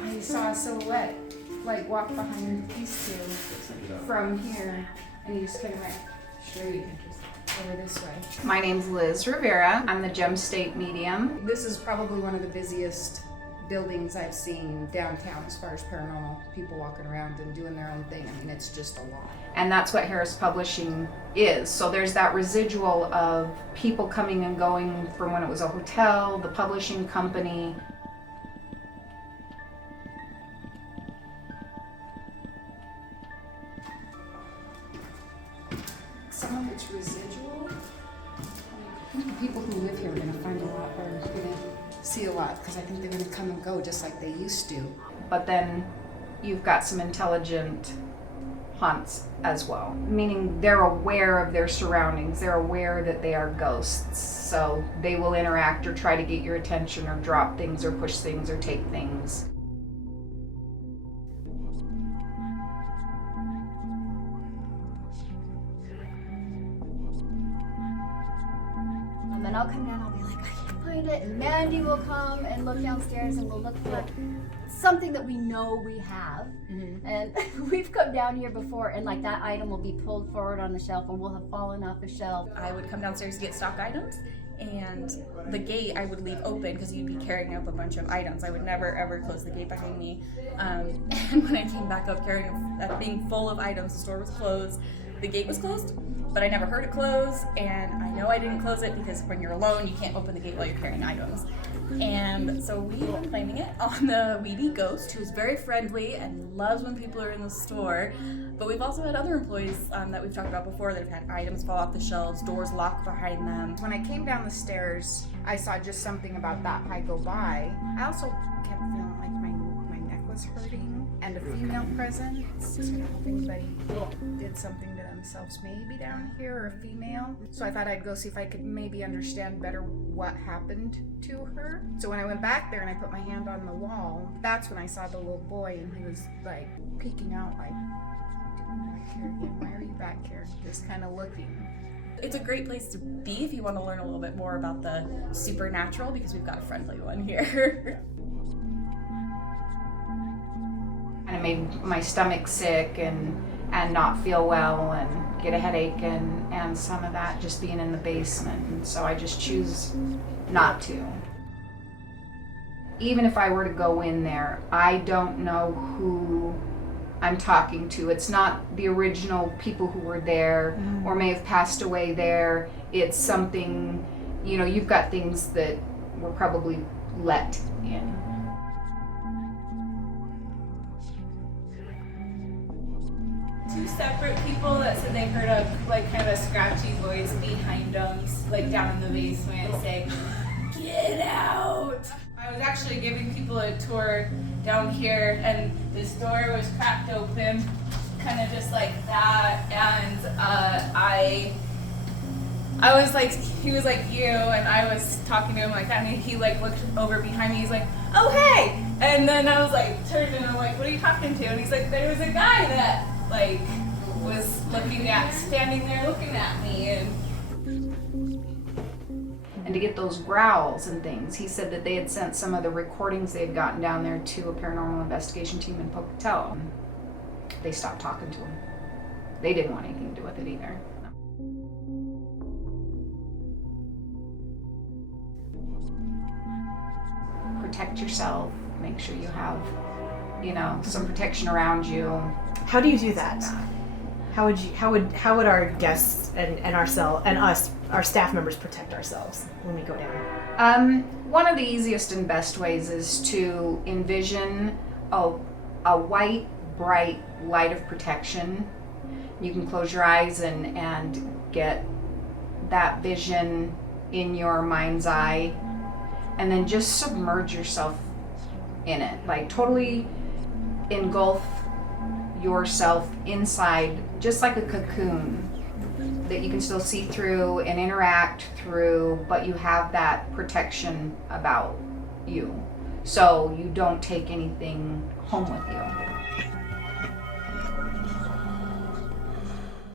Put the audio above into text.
I saw a silhouette like walk behind these two from here, and he just kind of went straight over this way. My name's Liz Rivera. I'm the Gem State Medium. This is probably one of the busiest buildings I've seen downtown as far as paranormal people walking around and doing their own thing. I mean, it's just a lot. And that's what Harris Publishing is. So there's that residual of people coming and going from when it was a hotel, the publishing company. Some of it's residual. I think the people who live here are going to find a lot, or going to see a lot, because I think they're going to come and go just like they used to. But then you've got some intelligent haunts as well, meaning they're aware of their surroundings. They're aware that they are ghosts, so they will interact or try to get your attention or drop things or push things or take things. And I'll come down, I'll be like, I can't find it. And Mandy will come and look downstairs and we'll look for something that we know we have. Mm-hmm. And we've come down here before and like that item will be pulled forward on the shelf or will have fallen off the shelf. I would come downstairs to get stock items, and the gate I would leave open because you'd be carrying up a bunch of items. I would never ever close the gate behind me. And when I came back up being full of items, the store was closed. The gate was closed, but I never heard it close, and I know I didn't close it because when you're alone, you can't open the gate while you're carrying items. And so we've been blaming it on the weedy ghost, who's very friendly and loves when people are in the store. But we've also had other employees that we've talked about before that have had items fall off the shelves, doors locked behind them. When I came down the stairs, I saw just something about that high go by. I also kept feeling like my neck was hurting, and a female presence. I don't know if anybody did something to themselves maybe down here, or a female. So I thought I'd go see if I could maybe understand better what happened to her. So when I went back there and I put my hand on the wall, that's when I saw the little boy, and he was like peeking out like, why are you back here? Just kind of looking. It's a great place to be if you want to learn a little bit more about the supernatural, because we've got a friendly one here. And it made my stomach sick and not feel well and get a headache and some of that just being in the basement. And so I just choose not to. Even if I were to go in there, I don't know who I'm talking to. It's not the original people who were there or may have passed away there. It's something, you've got things that were probably let in. Two separate people that said they heard a kind of a scratchy voice behind them, down in the basement, saying, "Get out!" I was actually giving people a tour down here, and this door was cracked open, kind of just like that, and I was like, he was like you, and I was talking to him like that, and he looked over behind me. He's like, "Oh hey!" And then I was like, turned and I'm like, "What are you talking to?" And he's like, "There was a guy that was standing there looking at me." And to get those growls and things, he said that they had sent some of the recordings they had gotten down there to a paranormal investigation team in Pocatello. They stopped talking to him. They didn't want anything to do with it either. Protect yourself. Make sure you have, some protection around you. How do you do that? How would our guests and our staff members protect ourselves when we go down? One of the easiest and best ways is to envision a white, bright light of protection. You can close your eyes and get that vision in your mind's eye, and then just submerge yourself in it, totally engulf yourself inside, just like a cocoon that you can still see through and interact through, but you have that protection about you, so you don't take anything home with you.